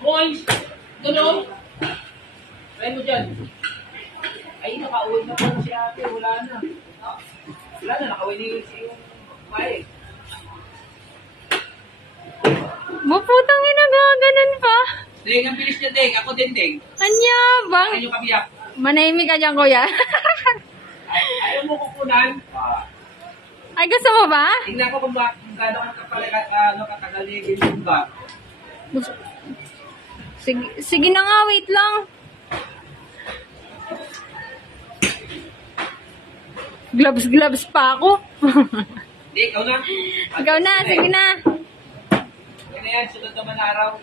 Boys! Doon! Try mo dyan. Ay, nakauwi na po si ate. Wala na. Wala na, nakauwi na si yung kumain. Maputang ina nga, ganun pa. Deng, ang bilis niya, Deng. Ako din, Deng. Anya, bang? Ayaw kabiyak. Manahimik ka dyan, kuya. Ayaw mo kukunan. Ay, gusto mo ba? Tingnan ko kung gano'n katagal niya yung bilhin ba. Sige na nga, wait lang. Gloves pa ako. Hindi, ikaw na. Ikaw na, sige na. Yan na yan, sunod naman araw.